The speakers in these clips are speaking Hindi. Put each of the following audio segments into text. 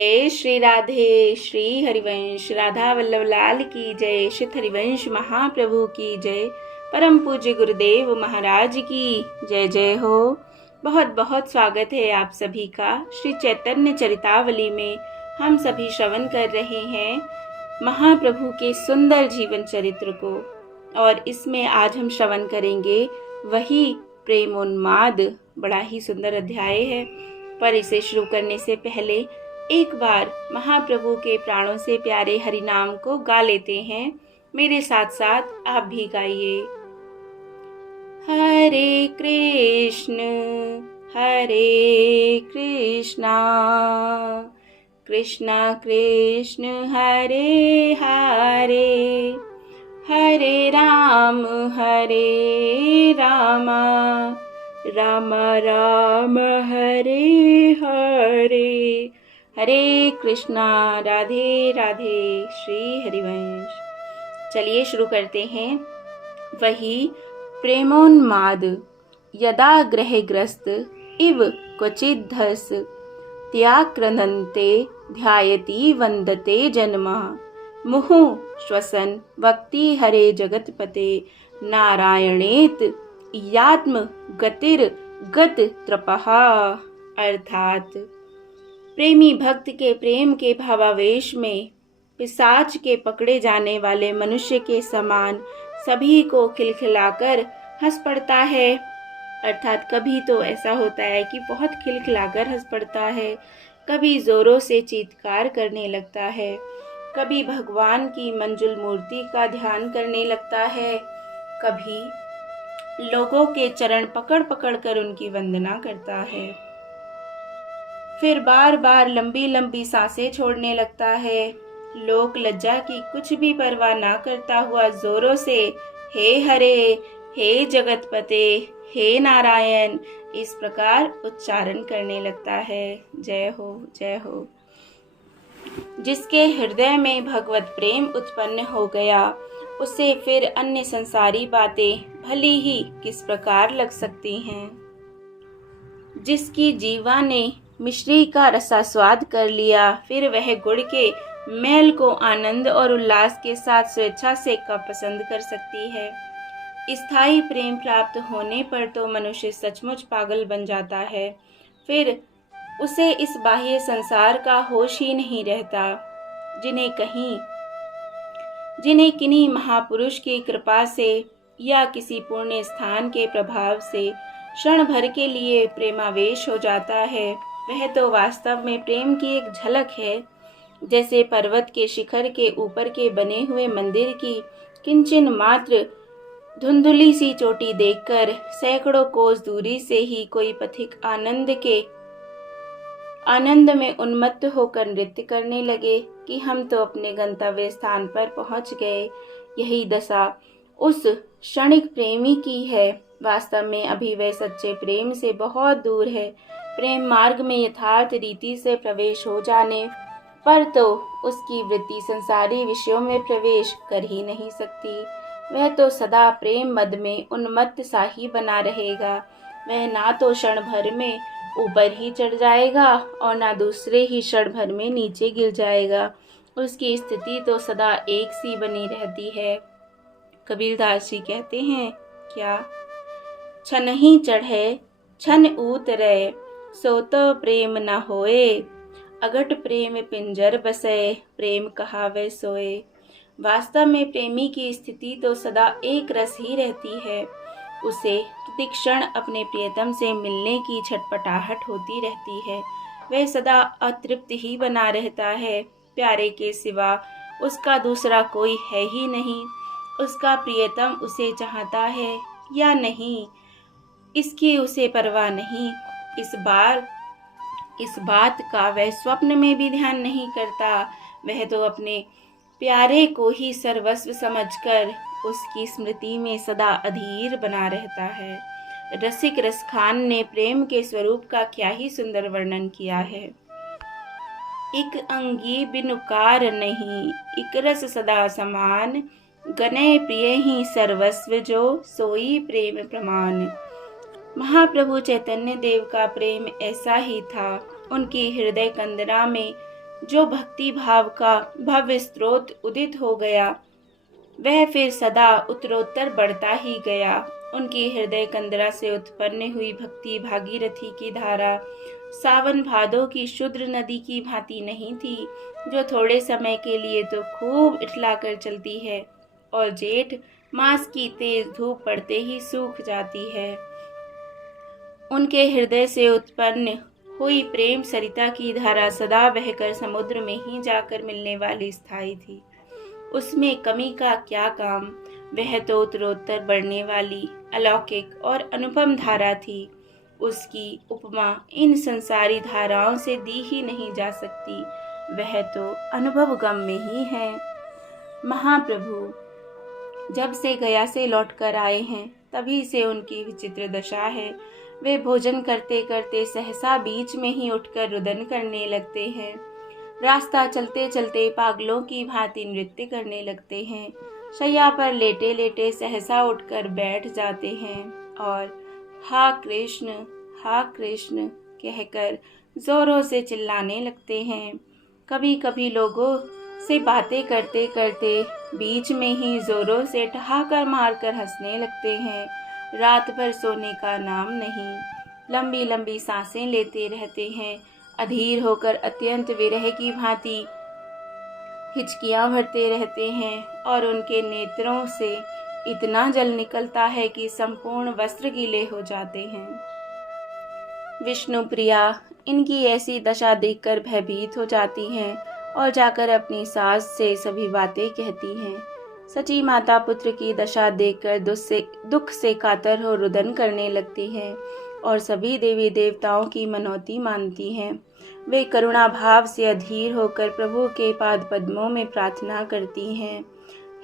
जय श्री राधे। श्री हरिवंश राधा वल्लभ लाल की जय। श्री हरिवंश महाप्रभु की जय। परम पूज्य गुरुदेव महाराज की जय जय हो। बहुत बहुत स्वागत है आप सभी का। श्री चैतन्य चरितावली में हम सभी श्रवण कर रहे हैं महाप्रभु के सुंदर जीवन चरित्र को, और इसमें आज हम श्रवण करेंगे वही प्रेमोन्माद। बड़ा ही सुंदर अध्याय है, पर इसे शुरू करने से पहले एक बार महाप्रभु के प्राणों से प्यारे हरि नाम को गा लेते हैं। मेरे साथ साथ आप भी गाइए। हरे कृष्ण कृष्णा कृष्ण हरे हरे, हरे राम राम राम हरे हरे। हरे कृष्णा। राधे राधे। श्री हरिवंश। चलिए शुरू करते हैं। वही प्रेमोन्माद। यदा ग्रहग्रस्त इव क्वचिद्धस त्याक्रंदन्ते ध्यायति वन्दते जन्मः मुहुः श्वसन वक्ति हरे जगत्पते नारायणेत यात्म गतिर्गत त्रपः। अर्थात प्रेमी भक्त के प्रेम के भावावेश में पिशाच के पकड़े जाने वाले मनुष्य के समान सभी को खिलखिलाकर हंस पड़ता है। अर्थात कभी तो ऐसा होता है कि बहुत खिलखिलाकर हंस पड़ता है, कभी जोरों से चीत्कार करने लगता है, कभी भगवान की मंजुल मूर्ति का ध्यान करने लगता है, कभी लोगों के चरण पकड़ पकड़ कर उनकी वंदना करता है, फिर बार बार लंबी लंबी सांसें छोड़ने लगता है। लोक लज्जा की कुछ भी परवाह ना करता हुआ जोरों से हे हरे, हे जगतपते, हे नारायण इस प्रकार उच्चारण करने लगता है। जय हो जय हो। जिसके हृदय में भगवत प्रेम उत्पन्न हो गया, उसे फिर अन्य संसारी बातें भली ही किस प्रकार लग सकती हैं। जिसकी जीवा ने मिश्री का रसास्वाद कर लिया, फिर वह गुड़ के मेल को आनंद और उल्लास के साथ स्वेच्छा से कब पसंद कर सकती है। स्थायी प्रेम प्राप्त होने पर तो मनुष्य सचमुच पागल बन जाता है, फिर उसे इस बाह्य संसार का होश ही नहीं रहता। जिन्हें किन्हीं महापुरुष की कृपा से या किसी पुण्य स्थान के प्रभाव से क्षण भर के लिए प्रेमावेश हो जाता है, वह तो वास्तव में प्रेम की एक झलक है। जैसे पर्वत के शिखर के ऊपर के बने हुए मंदिर की किंचन मात्र धुंधली सी चोटी देखकर सैकड़ों कोस दूरी से ही कोई पथिक आनंद में उन्मत्त होकर नृत्य करने लगे कि हम तो अपने गंतव्य स्थान पर पहुंच गए। यही दशा उस क्षणिक प्रेमी की है। वास्तव में अभी वह सच्चे प्रेम से बहुत दूर है। प्रेम मार्ग में यथार्थ रीति से प्रवेश हो जाने पर तो उसकी वृत्ति संसारी विषयों में प्रवेश कर ही नहीं सकती। वह तो सदा प्रेम मद में उन्मत्त सा ही बना रहेगा। वह ना तो क्षण भर में ऊपर ही चढ़ जाएगा और ना दूसरे ही क्षण भर में नीचे गिर जाएगा। उसकी स्थिति तो सदा एक सी बनी रहती है। कबीरदास जी कहते हैं क्या, छन ही चढ़े छन उतरे सो तो प्रेम न होए, अगट प्रेम पिंजर बसे प्रेम कहावे सोए। वास्तव में प्रेमी की स्थिति तो सदा एक रस ही रहती है। उसे प्रतिक्षण अपने प्रियतम से मिलने की छटपटाहट होती रहती है। वह सदा अतृप्त ही बना रहता है। प्यारे के सिवा उसका दूसरा कोई है ही नहीं। उसका प्रियतम उसे चाहता है या नहीं, इसकी उसे परवाह नहीं। इस बात का वह स्वप्न में भी ध्यान नहीं करता। वह तो अपने प्यारे को ही सर्वस्व समझकर उसकी स्मृति में सदा अधीर बना रहता है। रसिक रसखान ने प्रेम के स्वरूप का क्या ही सुंदर वर्णन किया है। इक अंगी बिनुकार नहीं, इक रस सदा समान, गने प्रिय ही सर्वस्व जो सोई प्रेम प्रमाण। महाप्रभु चैतन्य देव का प्रेम ऐसा ही था। उनकी हृदय कंदरा में जो भक्ति भाव का भव्य स्रोत उदित हो गया, वह फिर सदा उत्तरोत्तर बढ़ता ही गया। उनकी हृदय कंदरा से उत्पन्न हुई भक्ति भागीरथी की धारा सावन भादों की शुद्र नदी की भांति नहीं थी, जो थोड़े समय के लिए तो खूब इठलाकर चलती है और जेठ मास की तेज धूप पड़ते ही सूख जाती है। उनके हृदय से उत्पन्न हुई प्रेम सरिता की धारा सदा बहकर समुद्र में ही जाकर मिलने वाली स्थायी थी। उसमें कमी का क्या काम, वह तो उत्तरोत्तर बढ़ने वाली अलौकिक और अनुपम धारा थी। उसकी उपमा इन संसारी धाराओं से दी ही नहीं जा सकती, वह तो अनुभव गम में ही है। महाप्रभु जब से गया से लौटकर आए हैं, तभी से उनकी विचित्र दशा है। वे भोजन करते करते सहसा बीच में ही उठकर रुदन करने लगते हैं। रास्ता चलते चलते पागलों की भांति नृत्य करने लगते हैं। शैया पर लेटे लेटे सहसा उठकर बैठ जाते हैं और हा कृष्ण कहकर जोरों से चिल्लाने लगते हैं। कभी कभी लोगों से बातें करते करते बीच में ही जोरों से ठहाकर मारकर हंसने लगते हैं। रात भर सोने का नाम नहीं, लंबी लंबी सांसें लेते रहते हैं। अधीर होकर अत्यंत विरह की भांति हिचकियां भरते रहते हैं और उनके नेत्रों से इतना जल निकलता है कि संपूर्ण वस्त्र गीले हो जाते हैं। विष्णु प्रिया इनकी ऐसी दशा देखकर भयभीत हो जाती हैं और जाकर अपनी सास से सभी बातें कहती हैं। सची माता पुत्र की दशा देखकर दुख से कातर हो रुदन करने लगती हैं और सभी देवी देवताओं की मनौती मानती हैं। वे करुणा भाव से अधीर होकर प्रभु के पाद पद्मों में प्रार्थना करती हैं।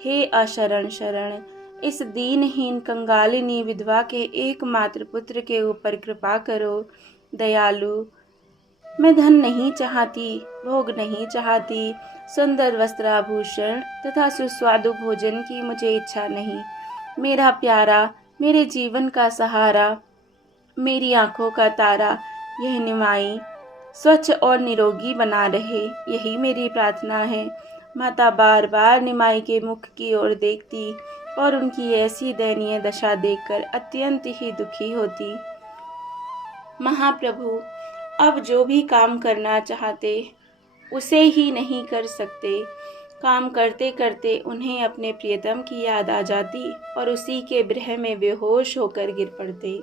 हे अशरण शरण, इस दीनहीन कंगालिनी विधवा के एकमात्र पुत्र के ऊपर कृपा करो। दयालु, मैं धन नहीं चाहती, भोग नहीं चाहती, सुंदर वस्त्राभूषण तथा सुस्वादु भोजन की मुझे इच्छा नहीं। मेरा प्यारा, मेरे जीवन का सहारा, मेरी आंखों का तारा, यह निमाई स्वच्छ और निरोगी बना रहे, यही मेरी प्रार्थना है। माता बार बार निमाई के मुख की ओर देखती और उनकी ऐसी दयनीय दशा देखकर अत्यंत ही दुखी होती। महाप्रभु अब जो भी काम करना चाहते उसे ही नहीं कर सकते। काम करते करते उन्हें अपने प्रियतम की याद आ जाती और उसी के विरह में बेहोश होकर गिर पड़ते।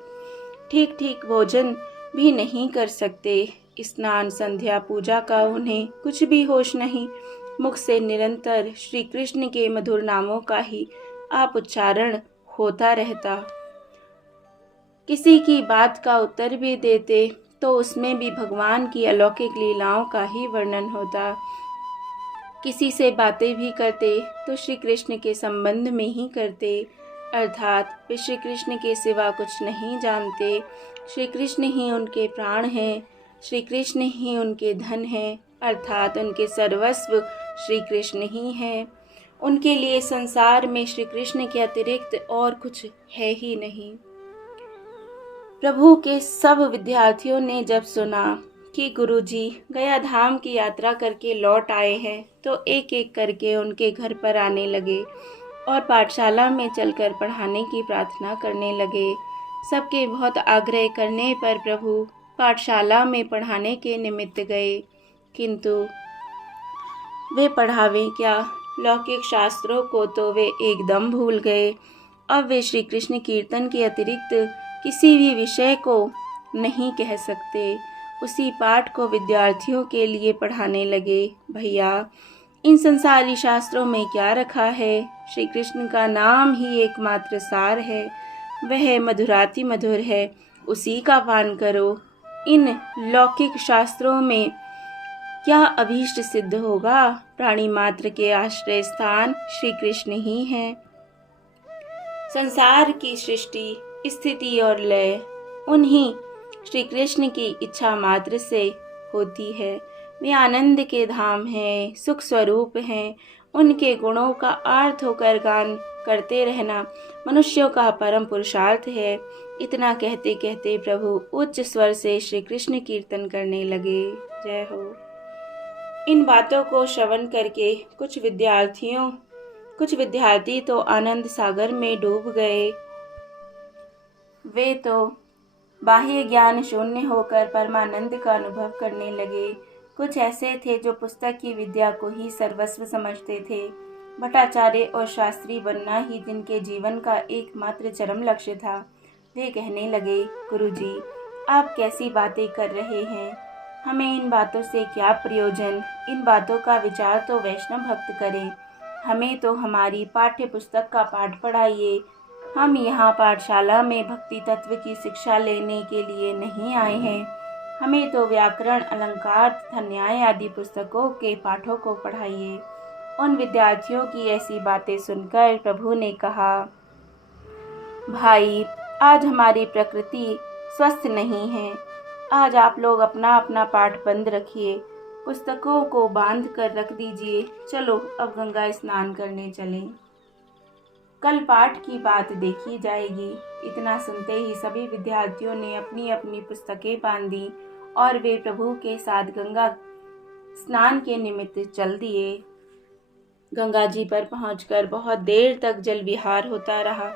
ठीक ठीक भोजन भी नहीं कर सकते। स्नान संध्या पूजा का उन्हें कुछ भी होश नहीं। मुख से निरंतर श्री कृष्ण के मधुर नामों का ही आप उच्चारण होता रहता। किसी की बात का उत्तर भी देते तो उसमें भी भगवान की अलौकिक लीलाओं का ही वर्णन होता। किसी से बातें भी करते तो श्री कृष्ण के संबंध में ही करते, अर्थात वे श्री कृष्ण के सिवा कुछ नहीं जानते। श्री कृष्ण ही उनके प्राण हैं, श्री कृष्ण ही उनके धन हैं, अर्थात उनके सर्वस्व श्री कृष्ण ही हैं। उनके लिए संसार में श्री कृष्ण के अतिरिक्त और कुछ है ही नहीं। प्रभु के सब विद्यार्थियों ने जब सुना कि गुरुजी गया धाम की यात्रा करके लौट आए हैं, तो एक एक करके उनके घर पर आने लगे और पाठशाला में चलकर पढ़ाने की प्रार्थना करने लगे। सबके बहुत आग्रह करने पर प्रभु पाठशाला में पढ़ाने के निमित्त गए, किंतु वे पढ़ावें क्या, लौकिक शास्त्रों को तो वे एकदम भूल गए। अब वे श्री कृष्ण कीर्तन के अतिरिक्त किसी भी विषय को नहीं कह सकते। उसी पाठ को विद्यार्थियों के लिए पढ़ाने लगे। भैया, इन संसारी शास्त्रों में क्या रखा है? श्री कृष्ण का नाम ही एकमात्र सार है, वह मधुराति मधुर है, उसी का पान करो। इन लौकिक शास्त्रों में क्या अभीष्ट सिद्ध होगा? प्राणी मात्र के आश्रय स्थान श्री कृष्ण ही हैं। संसार की सृष्टि, स्थिति और लय उन्हीं श्री कृष्ण की इच्छा मात्र से होती है। वे आनंद के धाम हैं, सुख स्वरूप हैं। उनके गुणों का आर्थ होकर गान करते रहना मनुष्यों का परम पुरुषार्थ है। इतना कहते कहते प्रभु उच्च स्वर से श्री कृष्ण कीर्तन करने लगे। जय हो। इन बातों को श्रवण करके कुछ विद्यार्थी तो आनंद सागर में डूब गए। वे तो बाह्य ज्ञान शून्य होकर परमानंद का अनुभव करने लगे। कुछ ऐसे थे जो पुस्तक की विद्या को ही सर्वस्व समझते थे। भट्टाचार्य और शास्त्री बनना ही जिनके जीवन का एकमात्र चरम लक्ष्य था। वे कहने लगे, गुरुजी, आप कैसी बातें कर रहे हैं? हमें इन बातों से क्या प्रयोजन? इन बातों का विचार तो वैष्णव भक्त करें। हमें तो हमारी पाठ्य पुस्तक का पाठ पढ़ाइए। हम यहाँ पाठशाला में भक्ति तत्व की शिक्षा लेने के लिए नहीं आए हैं। हमें तो व्याकरण, अलंकार तथा न्याय आदि पुस्तकों के पाठों को पढ़ाइए। उन विद्यार्थियों की ऐसी बातें सुनकर प्रभु ने कहा, भाई, आज हमारी प्रकृति स्वस्थ नहीं है। आज आप लोग अपना अपना पाठ बंद रखिए, पुस्तकों को बांध कर रख दीजिए। चलो अब गंगा स्नान करने चलें। कल पाठ की बात देखी जाएगी। इतना सुनते ही सभी विद्यार्थियों ने अपनी अपनी पुस्तकें बांधी और वे प्रभु के साथ गंगा स्नान के निमित्त चल दिए। गंगा जी पर पहुंचकर बहुत देर तक जल विहार होता रहा।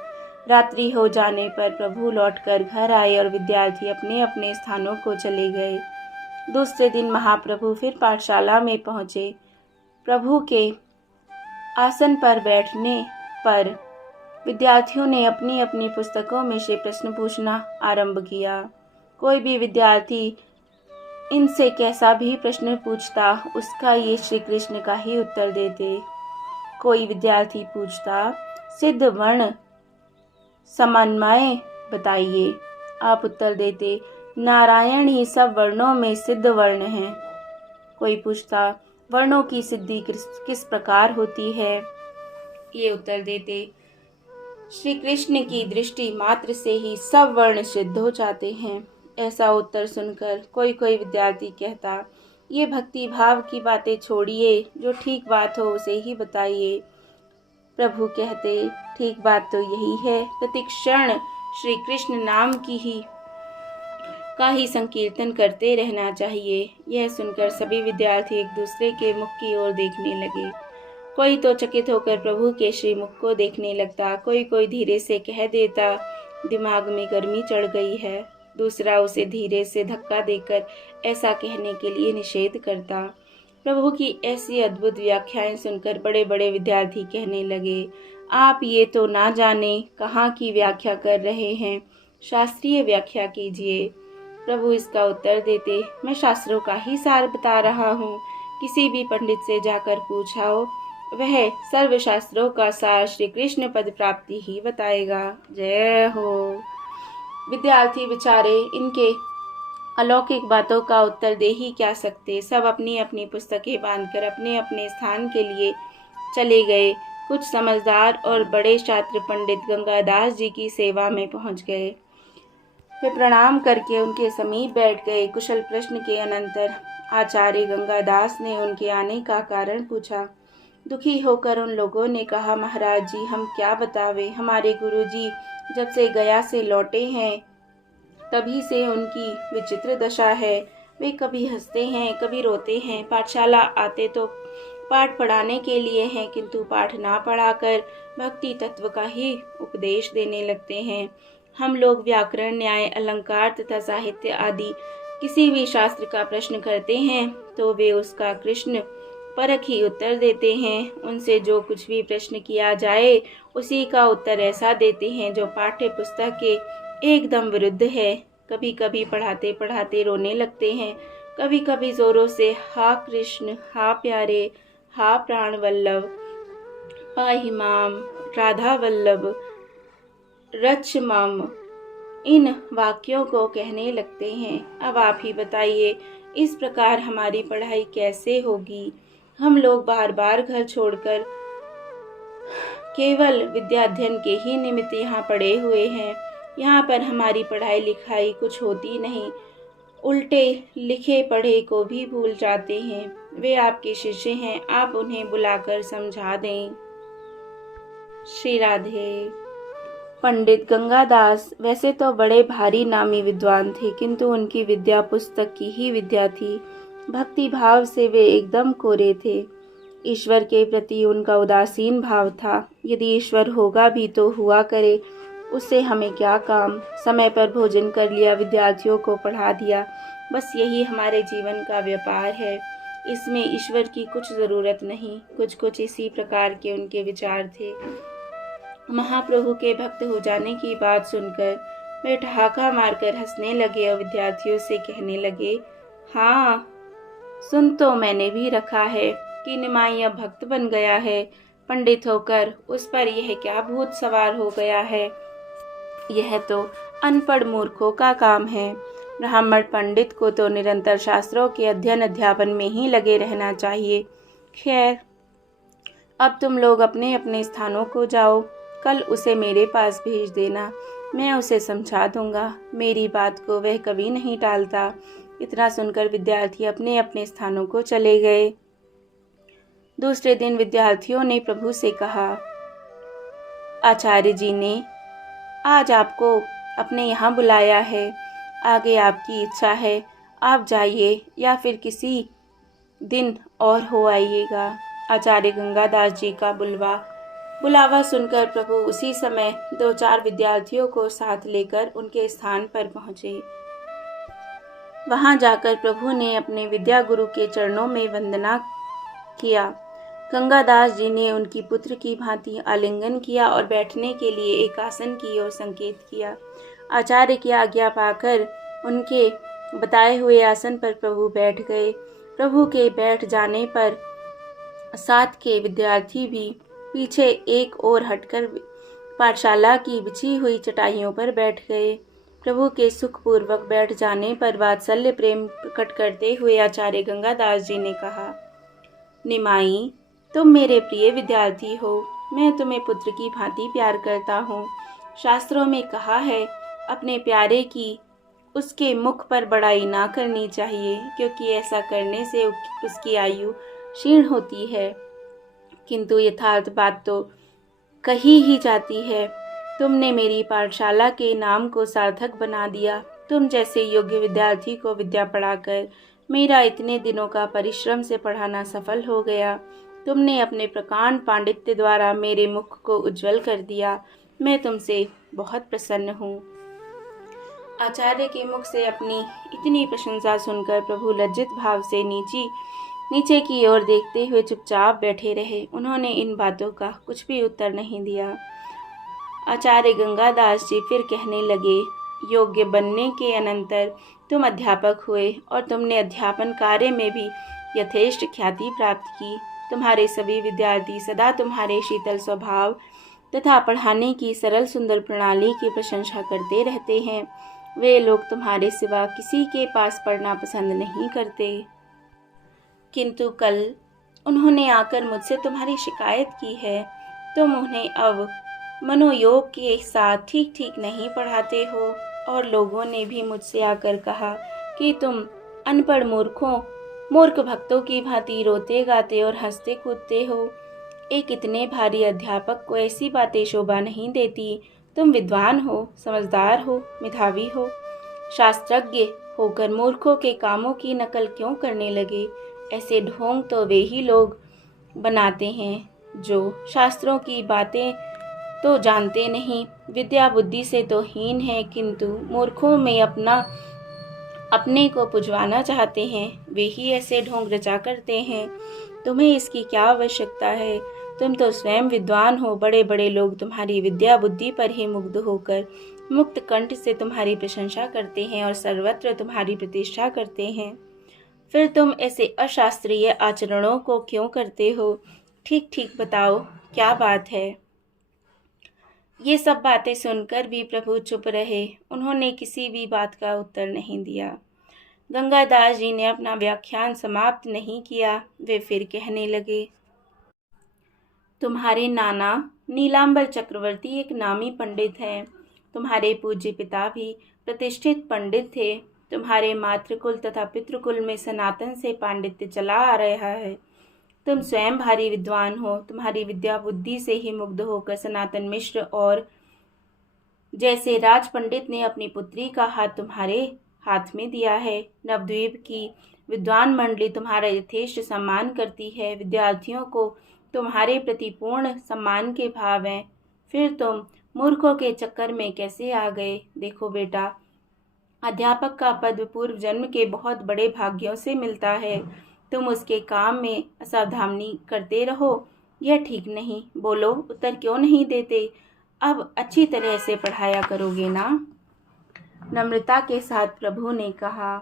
रात्रि हो जाने पर प्रभु लौटकर घर आए और विद्यार्थी अपने अपने स्थानों को चले गए। दूसरे दिन महाप्रभु फिर पाठशाला में पहुंचे। प्रभु के आसन पर बैठने पर विद्यार्थियों ने अपनी अपनी पुस्तकों में से प्रश्न पूछना आरंभ किया। कोई भी विद्यार्थी इनसे कैसा भी प्रश्न पूछता, उसका ये श्री कृष्ण का ही उत्तर देते। कोई विद्यार्थी पूछता, सिद्ध वर्ण समन्वय बताइए। आप उत्तर देते, नारायण ही सब वर्णों में सिद्ध वर्ण है। कोई पूछता, वर्णों की सिद्धि किस प्रकार होती है? ये उत्तर देते, श्री कृष्ण की दृष्टि मात्र से ही सब वर्ण सिद्ध हो जाते हैं। ऐसा उत्तर सुनकर कोई कोई विद्यार्थी कहता, ये भक्ति भाव की बातें छोड़िए, जो ठीक बात हो उसे ही बताइए। प्रभु कहते, ठीक बात तो यही है, प्रति क्षण श्री कृष्ण नाम का ही संकीर्तन करते रहना चाहिए। यह सुनकर सभी विद्यार्थी एक दूसरे के मुख की ओर देखने लगे। कोई तो चकित होकर प्रभु के श्रीमुख को देखने लगता, कोई कोई धीरे से कह देता, दिमाग में गर्मी चढ़ गई है। दूसरा उसे धीरे से धक्का देकर ऐसा कहने के लिए निषेध करता। प्रभु की ऐसी अद्भुत व्याख्याएं सुनकर बड़े बड़े विद्यार्थी कहने लगे, आप ये तो ना जाने कहाँ की व्याख्या कर रहे हैं, शास्त्रीय व्याख्या कीजिए। प्रभु इसका उत्तर देते, मैं शास्त्रों का ही सार बता रहा हूँ। किसी भी पंडित से जाकर पूछाओ, वह सर्वशास्त्रों का सार श्री कृष्ण पद प्राप्ति ही बताएगा। जय हो। विद्यार्थी बेचारे इनके अलौकिक बातों का उत्तर दे ही क्या सकते। सब अपनी अपनी पुस्तकें बांधकर अपने अपने स्थान के लिए चले गए। कुछ समझदार और बड़े छात्र पंडित गंगादास जी की सेवा में पहुंच गए। वे प्रणाम करके उनके समीप बैठ गए। कुशल प्रश्न के अनंतर आचार्य गंगादास ने उनके आने का कारण पूछा। दुखी होकर उन लोगों ने कहा, महाराज जी, हम क्या बतावे, हमारे गुरुजी जब से गया से लौटे हैं तभी से उनकी विचित्र दशा है। वे कभी हंसते हैं, कभी रोते हैं। पाठशाला आते तो पाठ पढ़ाने के लिए हैं, किंतु पाठ ना पढ़ाकर भक्ति तत्व का ही उपदेश देने लगते हैं। हम लोग व्याकरण, न्याय, अलंकार तथा साहित्य आदि किसी भी शास्त्र का प्रश्न करते हैं तो वे उसका कृष्ण परख ही उत्तर देते हैं। उनसे जो कुछ भी प्रश्न किया जाए उसी का उत्तर ऐसा देते हैं जो पाठ्य पुस्तक के एकदम विरुद्ध है। कभी कभी पढ़ाते पढ़ाते रोने लगते हैं, कभी कभी जोरों से हा कृष्ण, हा प्यारे, हा प्राण वल्लभ, पाहि माम, राधा वल्लभ, रच मम, इन वाक्यों को कहने लगते हैं। अब आप ही बताइए, इस प्रकार हमारी पढ़ाई कैसे होगी? हम लोग बार बार घर छोड़कर केवल विद्याध्ययन के ही निमित्त यहाँ पड़े हुए हैं। यहाँ पर हमारी पढ़ाई लिखाई कुछ होती नहीं, उल्टे लिखे पढ़े को भी भूल जाते हैं। वे आपके शिष्य हैं, आप उन्हें बुलाकर समझा दें। श्री राधे। पंडित गंगादास वैसे तो बड़े भारी नामी विद्वान थे, किंतु उनकी विद्या पुस्तक की ही विद्या थी। भक्ति भाव से वे एकदम कोरे थे। ईश्वर के प्रति उनका उदासीन भाव था। यदि ईश्वर होगा भी तो हुआ करे, उससे हमें क्या काम। समय पर भोजन कर लिया, विद्यार्थियों को पढ़ा दिया, बस यही हमारे जीवन का व्यापार है। इसमें ईश्वर की कुछ ज़रूरत नहीं। कुछ इसी प्रकार के उनके विचार थे। महाप्रभु के भक्त हो जाने की बात सुनकर वे ठहाका मारकर हंसने लगे और विद्यार्थियों से कहने लगे, हाँ, सुन तो मैंने भी रखा है कि निमाई अब भक्त बन गया है। पंडित होकर उस पर यह क्या भूत सवार हो गया है। यह तो अनपढ़ मूर्खों का काम है। ब्राह्मण पंडित को तो निरंतर शास्त्रों के अध्ययन अध्यापन में ही लगे रहना चाहिए। खैर, अब तुम लोग अपने अपने स्थानों को जाओ। कल उसे मेरे पास भेज देना, मैं उसे समझा दूंगा। मेरी बात को वह कभी नहीं टालता। इतना सुनकर विद्यार्थी अपने अपने स्थानों को चले गए। दूसरे दिन विद्यार्थियों ने प्रभु से कहा, आचार्य जी ने आज आपको अपने यहाँ बुलाया है। आगे आपकी इच्छा है, आप जाइए या फिर किसी दिन और हो आइएगा। आचार्य गंगादास जी का बुलावा सुनकर प्रभु उसी समय 2-4 विद्यार्थियों को साथ लेकर उनके स्थान पर पहुँचे। वहां जाकर प्रभु ने अपने विद्या गुरु के चरणों में वंदना किया। गंगादास जी ने उनकी पुत्र की भांति आलिंगन किया और बैठने के लिए एक आसन की ओर संकेत किया। आचार्य की आज्ञा पाकर उनके बताए हुए आसन पर प्रभु बैठ गए। प्रभु के बैठ जाने पर साथ के विद्यार्थी भी पीछे एक ओर हटकर पाठशाला की बिछी हुई चटाइयों पर बैठ गए। प्रभु के सुखपूर्वक बैठ जाने पर वात्सल्य प्रेम प्रकट करते हुए आचार्य गंगादास जी ने कहा, निमाई, तुम मेरे प्रिय विद्यार्थी हो। मैं तुम्हें पुत्र की भांति प्यार करता हूँ। शास्त्रों में कहा है, अपने प्यारे की उसके मुख पर बड़ाई ना करनी चाहिए, क्योंकि ऐसा करने से उसकी आयु क्षीण होती है। किंतु यथार्थ बात तो कही ही जाती है। तुमने मेरी पाठशाला के नाम को सार्थक बना दिया। तुम जैसे योग्य विद्यार्थी को विद्या पढ़ाकर मेरा इतने दिनों का परिश्रम से पढ़ाना सफल हो गया। तुमने अपने प्रकांड पांडित्य द्वारा मेरे मुख को उज्जवल कर दिया। मैं तुमसे बहुत प्रसन्न हूँ। आचार्य के मुख से अपनी इतनी प्रशंसा सुनकर प्रभु लज्जित भाव से नीचे की ओर देखते हुए चुपचाप बैठे रहे। उन्होंने इन बातों का कुछ भी उत्तर नहीं दिया। आचार्य गंगादास जी फिर कहने लगे, योग्य बनने के अनंतर तुम अध्यापक हुए और तुमने अध्यापन कार्य में भी यथेष्ट ख्याति प्राप्त की। तुम्हारे सभी विद्यार्थी सदा तुम्हारे शीतल स्वभाव तथा पढ़ाने की सरल सुंदर प्रणाली की प्रशंसा करते रहते हैं। वे लोग तुम्हारे सिवा किसी के पास पढ़ना पसंद नहीं करते। किंतु कल उन्होंने आकर मुझसे तुम्हारी शिकायत की है। तुम उन्हें अब मनोयोग के साथ ठीक ठीक नहीं पढ़ाते हो और लोगों ने भी मुझसे आकर कहा कि तुम अनपढ़ मूर्ख भक्तों की भांति रोते गाते और हंसते कूदते हो। एक इतने भारी अध्यापक को ऐसी बातें शोभा नहीं देती। तुम विद्वान हो, समझदार हो, मेधावी हो, शास्त्रज्ञ होकर मूर्खों के कामों की नकल क्यों करने लगे। ऐसे ढोंग तो वे ही लोग बनाते हैं जो शास्त्रों की बातें तो जानते नहीं, विद्या बुद्धि से तो हीन है, किंतु मूर्खों में अपने को पुजवाना चाहते हैं। वे ही ऐसे ढोंग रचा करते हैं। तुम्हें इसकी क्या आवश्यकता है। तुम तो स्वयं विद्वान हो। बड़े बड़े लोग तुम्हारी विद्या बुद्धि पर ही मुग्ध होकर मुक्त कंठ से तुम्हारी प्रशंसा करते हैं और सर्वत्र तुम्हारी प्रतिष्ठा करते हैं। फिर तुम ऐसे अशास्त्रीय आचरणों को क्यों करते हो। ठीक ठीक बताओ, क्या बात है। ये सब बातें सुनकर भी प्रभु चुप रहे। उन्होंने किसी भी बात का उत्तर नहीं दिया। गंगादास जी ने अपना व्याख्यान समाप्त नहीं किया। वे फिर कहने लगे, तुम्हारे नाना नीलांबर चक्रवर्ती एक नामी पंडित हैं। तुम्हारे पूज्य पिता भी प्रतिष्ठित पंडित थे। तुम्हारे मातृकुल तथा पितृकुल में सनातन से पांडित्य चला आ रहा है। तुम स्वयं भारी विद्वान हो। तुम्हारी विद्या बुद्धि से ही मुग्ध होकर सनातन मिश्र और जैसे राज पंडित ने अपनी पुत्री का हाथ तुम्हारे हाथ में दिया है। नवद्वीप की विद्वान मंडली तुम्हारा यथेष्ट सम्मान करती है। विद्यार्थियों को तुम्हारे प्रति पूर्ण सम्मान के भाव हैं। फिर तुम मूर्खों के चक्कर में कैसे आ गए? देखो बेटा, अध्यापक का पद पूर्व जन्म के बहुत बड़े भाग्यों से मिलता है। तुम उसके काम में असावधानी करते रहो, यह ठीक नहीं। बोलो, उत्तर क्यों नहीं देते? अब अच्छी तरह से पढ़ाया करोगे ना? नम्रता के साथ प्रभु ने कहा,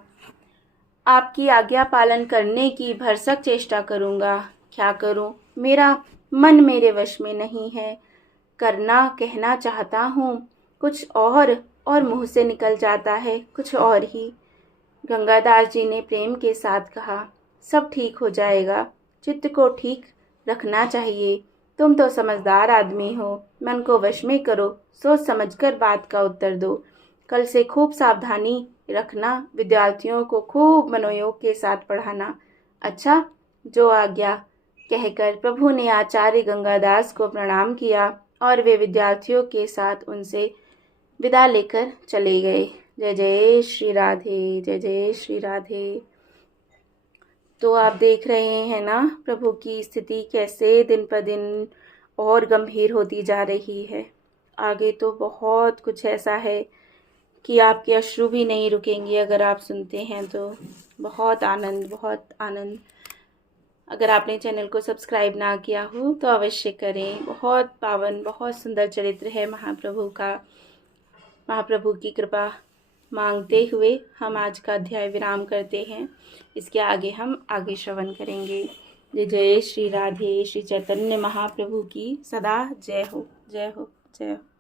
आपकी आज्ञा पालन करने की भरसक चेष्टा करूँगा। क्या करूँ? मेरा मन मेरे वश में नहीं है। करना कहना चाहता हूँ कुछ और मुंह से निकल जाता है कुछ और ही। गंगादास जी ने प्रेम के साथ कहा, सब ठीक हो जाएगा। चित्त को ठीक रखना चाहिए। तुम तो समझदार आदमी हो, मन को वश में करो, सोच समझकर बात का उत्तर दो। कल से खूब सावधानी रखना, विद्यार्थियों को खूब मनोयोग के साथ पढ़ाना। अच्छा, जो आज्ञा। कहकर प्रभु ने आचार्य गंगादास को प्रणाम किया और वे विद्यार्थियों के साथ उनसे विदा लेकर चले गए। जय जय श्री राधे, जय जय श्री राधे। तो आप देख रहे हैं ना, प्रभु की स्थिति कैसे दिन पर दिन और गंभीर होती जा रही है। आगे तो बहुत कुछ ऐसा है कि आपके अश्रु भी नहीं रुकेंगे अगर आप सुनते हैं तो। बहुत आनंद, बहुत आनंद। अगर आपने चैनल को सब्सक्राइब ना किया हो तो अवश्य करें। बहुत पावन, बहुत सुंदर चरित्र है महाप्रभु का। महाप्रभु की कृपा मांगते हुए हम आज का अध्याय विराम करते हैं। इसके आगे हम आगे श्रवण करेंगे। जय जय श्री राधे। श्री चैतन्य महाप्रभु की सदा जय हो, जय हो, जय हो।